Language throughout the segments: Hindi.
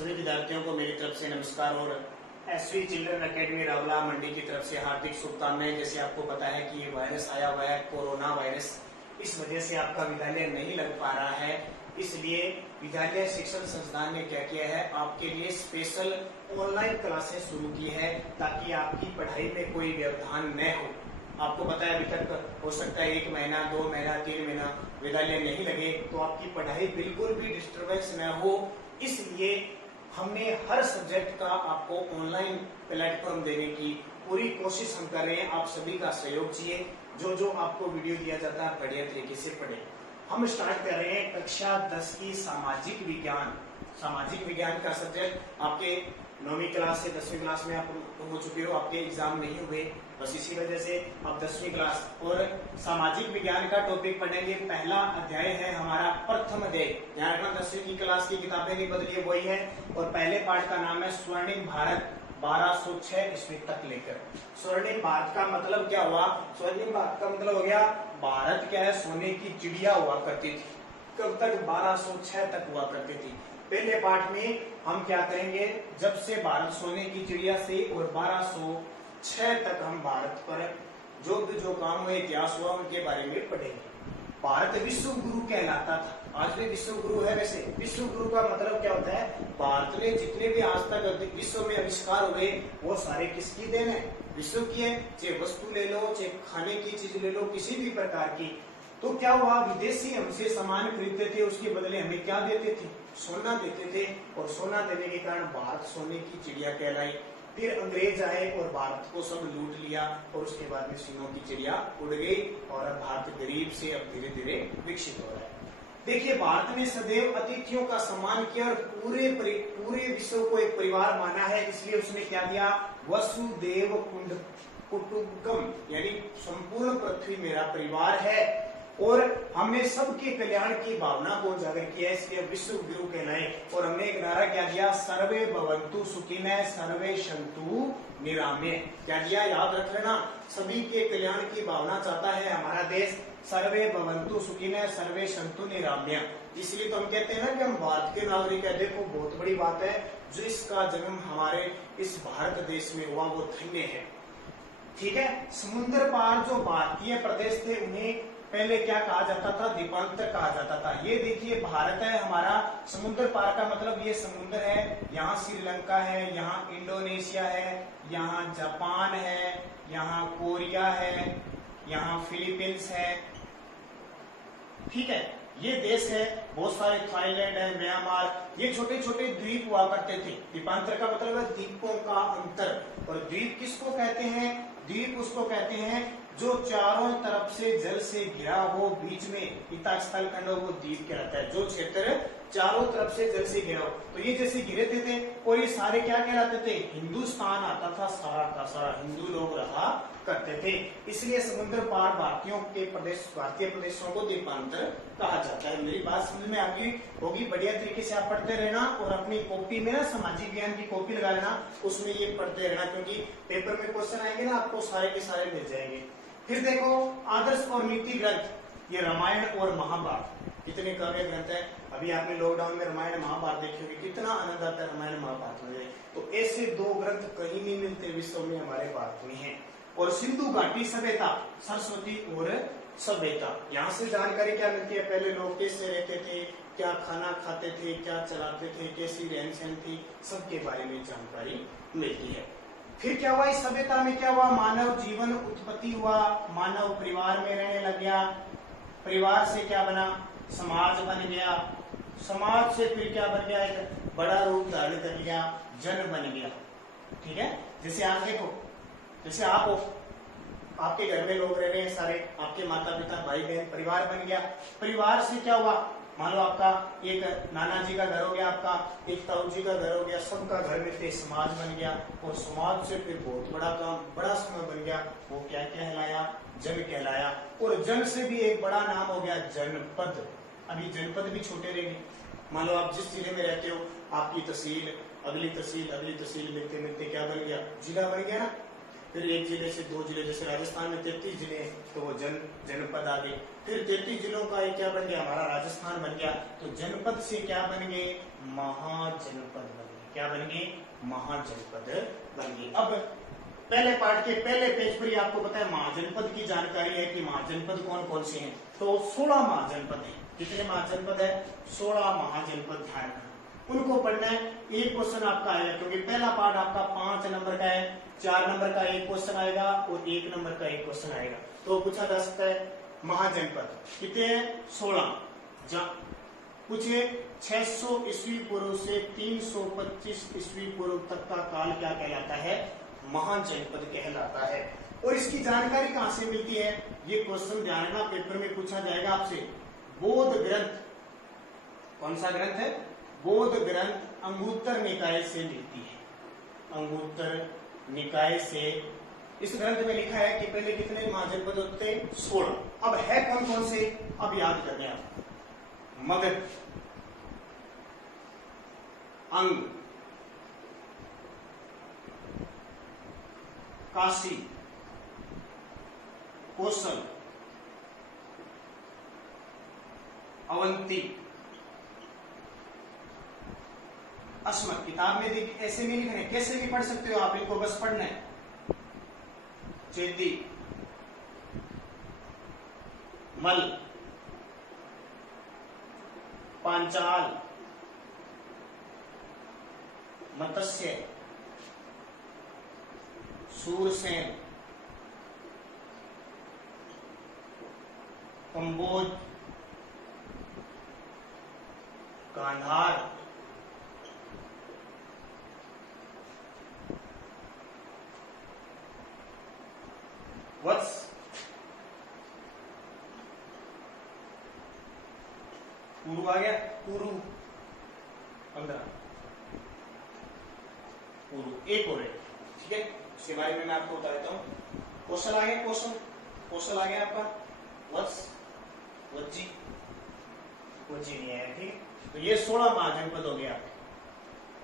सभी विद्यार्थियों को मेरी तरफ से नमस्कार और एसवी चिल्ड्रन एकेडमी रावला मंडी की तरफ से हार्दिक शुभकामनाएं। जैसे आपको पता है कि ये वायरस आया हुआ है, कोरोना वायरस, इस वजह से आपका विद्यालय नहीं लग पा रहा है। इसलिए विद्यालय शिक्षण संस्थान ने क्या किया है, आपके लिए स्पेशल ऑनलाइन क्लासेस शुरू की है ताकि आपकी पढ़ाई में कोई व्यवधान न हो। आपको पता है अभी तक हो सकता है 1 महीना, 2 महीना, 3 महीना विद्यालय नहीं लगे तो आपकी पढ़ाई बिल्कुल भी डिस्टर्बेंस न हो। इसलिए हमने हर सब्जेक्ट का आपको ऑनलाइन प्लेटफॉर्म देने की पूरी कोशिश हम कर रहे हैं। आप सभी का सहयोग चाहिए। जो आपको वीडियो दिया जाता है बढ़िया तरीके से पढ़े। हम स्टार्ट कर रहे हैं कक्षा 10 की सामाजिक विज्ञान। सामाजिक विज्ञान का सब्जेक्ट आपके 9वीं क्लास से 10वीं क्लास में आप हो चुके हो, आपके एग्जाम नहीं हुए, बस इसी वजह से आप 10वीं क्लास और सामाजिक विज्ञान का टॉपिक पढ़ेंगे। पहला अध्याय है हमारा प्रथम अध्याय। ध्यान रखना 10वीं की क्लास की किताबें नहीं बदली, वही है। और पहले पार्ट का नाम है स्वर्णिम भारत 1206 ईस्वी तक लेकर। स्वर्णिम भारत का मतलब क्या हुआ? स्वर्णिम भारत का मतलब हो गया भारत क्या है, सोने की चिड़िया हुआ करती थी। कब तक? 1206 तक हुआ करती थी। पहले पार्ट में हम क्या करेंगे, जब से भारत सोने की चिड़िया से और 1206 तक हम भारत पर जो काम हुए, इतिहास हुआ, उनके बारे में पढ़ेंगे। भारत विश्व गुरु कहलाता था, आज भी विश्व गुरु है। वैसे विश्व गुरु का मतलब क्या होता है? भारत में जितने भी आज तक विश्व में आविष्कार हुए वो सारे किसकी देन है? विश्व की है। चाहे वस्तु ले लो, चाहे खाने की चीज ले लो, किसी भी प्रकार की। तो क्या हुआ, विदेशी हमसे सामान खरीदते थे, उसके बदले हमें क्या देते थे? सोना देते थे। और सोना देने के कारण भारत सोने की चिड़िया कहलाई। फिर अंग्रेज आए और भारत को सब लूट लिया और उसके बाद में सोनों की चिड़िया उड़ गई और अब भारत गरीब से अब धीरे धीरे विकसित हो रहा है। देखिए, भारत ने सदैव अतिथियों का सम्मान किया और पूरे विश्व को एक परिवार माना है। इसलिए उसने क्या दिया? वसुदेव कुटुंबकम, यानी संपूर्ण पृथ्वी मेरा परिवार है। और हमने सबके कल्याण की भावना को उजागर किया, इसलिए विश्व गुरु कहलाए। और हमने एक नारा क्या दिया? सर्वे भवन्तु सुखिनः सर्वे सन्तु निरामय। क्या दिया? याद रख लेना, सभी के कल्याण की भावना चाहता है हमारा देश। सर्वे भवन्तु सुखिनः सर्वे सन्तु निरामय। इसलिए तो हम कहते हैं ना कि हम भारत के नागरिक है। देखो, बहुत बड़ी बात है, जो इसका जन्म हमारे इस भारत देश में हुआ वो धन्य है। ठीक है। समुद्र पार जो भारतीय प्रदेश थे उन्हें पहले क्या कहा जाता था? द्वीपांतर कहा जाता था। ये देखिए, भारत है हमारा, समुद्र पार का मतलब ये समुद्र है। यहाँ श्रीलंका है, यहाँ इंडोनेशिया है, यहाँ जापान है, यहाँ कोरिया है, यहाँ फिलीपींस है। ठीक है, ये देश है। बहुत सारे थाईलैंड है, म्यांमार, ये छोटे छोटे द्वीप हुआ करते थे। द्वीपांतर का मतलब है द्वीपों का अंतर। और द्वीप किसको कहते हैं? द्वीप उसको कहते हैं जो चारों तरफ से जल से घिरा हो, बीच में इतना स्थल खंड हो, वो द्वीप कहलाता है। जो क्षेत्र चारों तरफ से जल से घिरा हो, तो ये जैसे घिरे थे और ये सारे क्या कहलाते थे? हिंदुस्तान आता था, सारा का सारा हिंदू लोग रहा करते थे। इसलिए समुद्र पार भारतीयों के प्रदेश, भारतीय प्रदेशों को द्वीपांतर कहा जाता है। मेरी बात समझ में आती होगी। बढ़िया तरीके से आप पढ़ते रहना और अपनी कॉपी में ना सामाजिक ज्ञान की कॉपी लगा लेना, उसमें ये पढ़ते रहना, क्योंकि पेपर में क्वेश्चन आएंगे ना, आपको सारे के सारे मिल जाएंगे। फिर देखो, आदर्श और नीति ग्रंथ, ये रामायण और महाभारत कितने काव्य ग्रंथ है। अभी आपने लॉकडाउन में रामायण महाभारत देखी होगी, कितना आनंद आता है रामायण महाभारत में। तो ऐसे 2 ग्रंथ कहीं नहीं मिलते विश्व में, हमारे भारत में है। और सिंधु घाटी सभ्यता, सरस्वती और सभ्यता, यहाँ से जानकारी क्या मिलती है? पहले लोग कैसे रहते थे, क्या खाना खाते थे, क्या चलाते थे, कैसी रहन सहन थी, सबके बारे में जानकारी मिलती है। फिर क्या हुआ? इस सभ्यता में क्या हुआ? मानव जीवन उत्पत्ति हुआ, मानव परिवार में रहने लग गया। परिवार से क्या बना? समाज बन गया। समाज से फिर क्या बन गया? एक बड़ा रूप धारण कर लिया, जन बन गया। ठीक है। जैसे आप देखो, जैसे आप हो, आपके घर में लोग रह रहे हैं सारे, आपके माता पिता, भाई बहन, परिवार बन गया। परिवार से क्या हुआ? मान लो आपका एक नाना जी का घर हो गया, आपका एक ताऊ जी का घर हो गया, सबका घर में थे, समाज बन गया। और समाज से फिर बहुत बड़ा काम, बड़ा समूह बन गया, वो क्या कहलाया? जन कहलाया। और जन से भी एक बड़ा नाम हो गया जनपद। अभी जनपद भी छोटे रहेंगे। मान लो आप जिस जिले में रहते हो, आपकी तहसील, अगली तहसील, अगली तहसील, मिलते मिलते क्या बन गया? जिला बन गया ना। फिर एक जिले से 2 जिले, जैसे राजस्थान में 33 जिले तो वो जनपद आ गए। फिर 33 जिलों का एक क्या बन गया, हमारा राजस्थान बन गया। तो जनपद से क्या बन गए, महाजनपद बन गए। क्या बन गए, महाजनपद बन गए। अब पहले पार्ट के पहले पेज पर ही आपको पता है महाजनपद की जानकारी है कि महाजनपद कौन कौन से हैं। तो 16 महाजनपद है। कितने महाजनपद है, 16 महाजनपद। ध्यान उनको पढ़ना है। एक क्वेश्चन आपका आएगा, क्योंकि पहला पार्ट आपका 5 नंबर का है, 4 नंबर का एक क्वेश्चन आएगा और 1 नंबर का एक क्वेश्चन आएगा। तो पूछा जा सकता है महाजनपद कितने हैं, 16। पूछिए 600 ईस्वी पूर्व से 325 ईस्वी पूर्व तक का काल क्या कहलाता है, महाजनपद कहलाता है। और इसकी जानकारी कहां से मिलती है, ये क्वेश्चन ध्यान रखना, पेपर में पूछा जाएगा आपसे। बौद्ध ग्रंथ, कौन सा ग्रंथ है, बौद्ध ग्रंथ अंगुत्तर निकाय से मिलती है। अंगुत्तर निकाय से इस ग्रंथ में लिखा है कि पहले कितने महाजनपद होते, 16। अब है कौन कौन से, अब याद करने आप। मगध, अंग, काशी, कौशल, अवंती, अस्मक। किताब में ऐसे नहीं लिखने, कैसे भी पढ़ सकते हो आप इनको, बस पढ़ना है। चेदी, मल, पांचाल, मत्स्य, सूरसेन, कंबोज, गांधार, वत्स, कुरु आ गया, कुरु 15, कुरु एक और है, ठीक है। इसके बारे में मैं आपको बता देता हूँ। कौशल आ गया, कौशल आ गया आपका, वत्स, वज्जी नहीं है, ठीक। तो ये 16 महाजनपद हो गया।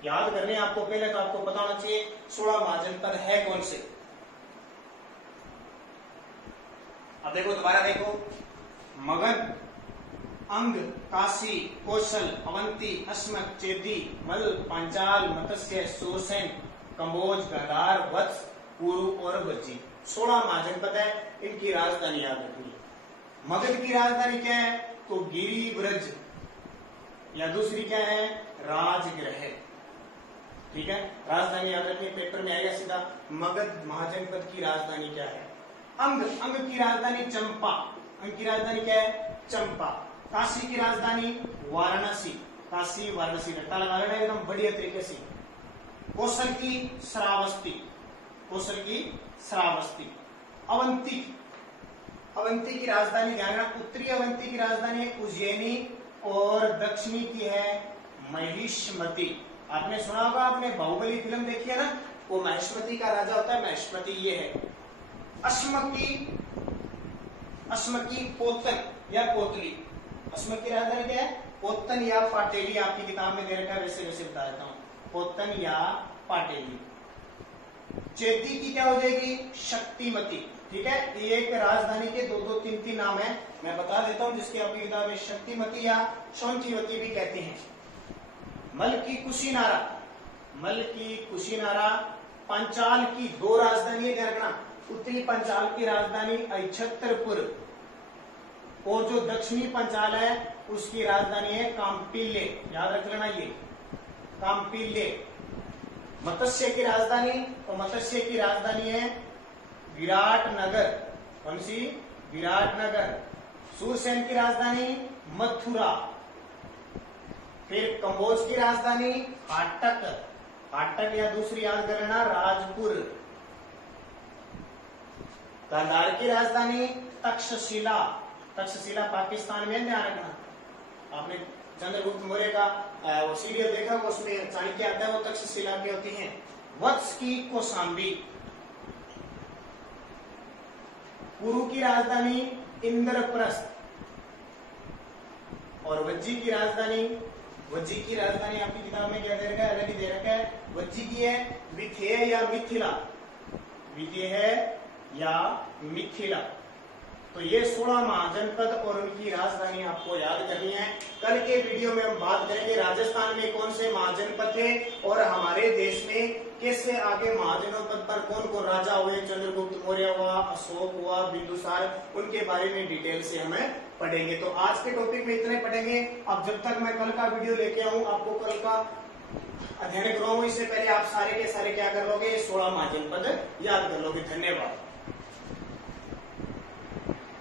याद करने आपको, पहले तो आपको पता होना चाहिए 16 महाजनपद है कौन से। अब देखो, दोबारा देखो, मगध, अंग, काशी, कौशल, अवंती, अस्मक, चेदी, मल, पांचाल, मत्स्य, सूरसेन, कंबोज, गांधार, वत्स, कुरु और वज्जी। 16 महाजनपद है। इनकी राजधानी याद रखनी है। मगध की राजधानी क्या है, तो गिरिव्रज, या दूसरी क्या है, राजगृह, ठीक है। राजधानी याद रखनी, पेपर में आएगा सीधा। मगध महाजनपद की राजधानी क्या है। अंग की राजधानी चंपा, अंग की राजधानी क्या है, चंपा। काशी की राजधानी वाराणसी, काशी वाराणसी, रट्टा लगा लेना एकदम बढ़िया तरीके से। कौशल की श्रावस्ती, कौशल की श्रावस्ती। अवंती की राजधानी ध्यान रखना, उत्तरी अवंती की राजधानी है उज्जैनी और दक्षिणी की है महिष्मति। आपने सुना होगा, आपने बाहुबली फिल्म देखी है ना, वो महिष्मति का राजा होता है, महिष्मति ये है। अस्मकी पोतन या पोतली, अस्मक की राजधानी क्या है, पोतन या पाटेली। आपकी किताब में दे रखा है, वैसे बता देता हूँ, पोतन या पाटेली। चेदी की क्या हो जाएगी, शक्तिमती, ठीक है। एक राजधानी के 2-3 नाम है, मैं बता देता हूँ, जिसकी आपकी किताब में शक्तिमती या शौंचीवती भी कहते हैं। मल की कुशीनारा। पांचाल की 2 राजधानी ध्यान रखना, उत्तरी पंचाल की राजधानी अक्षत्रपुर और जो दक्षिणी पंचाल है उसकी राजधानी है काम्पिल्य, याद रख लेना ये काम्पिल्य। मत्स्य की राजधानी, तो मत्स्य की राजधानी है विराटनगर, कौन सी, विराटनगर। सूरसेन की राजधानी मथुरा। फिर कंबोज की राजधानी हाटक या दूसरी याद कर लेना राजपुर। गांधार की राजधानी तक्षशिला पाकिस्तान में, ध्यान रखना। आपने चंद्रगुप्त मौर्य का वो सीरियल देखा, उसमें चाणक्य आता है, वो तक्षशिला की होती हैं। वत्स की कौशाम्बी। कुरु की राजधानी इंद्रप्रस्थ और वज्जी की राजधानी आपकी किताब में क्या दे रखा है, अलग ही दे रखा है। वज्जी की है विथेय या मिथिला। विदेह या मिथिला। तो ये 16 महाजनपद और उनकी राजधानी आपको याद करनी है। कल के वीडियो में हम बात करेंगे राजस्थान में कौन से महाजनपद थे और हमारे देश में कैसे आगे महाजनपद पर कौन कौन राजा हुए, चंद्रगुप्त मौर्य हुआ, अशोक हुआ, बिंदुसार, उनके बारे में डिटेल से हमें पढ़ेंगे। तो आज के टॉपिक में इतने पढ़ेंगे। अब जब तक मैं कल का वीडियो लेके आऊं, आपको कल का अध्ययन करवाऊं, इससे पहले आप सारे के सारे क्या कर लोगे, 16 महाजनपद याद कर लोगे। धन्यवाद।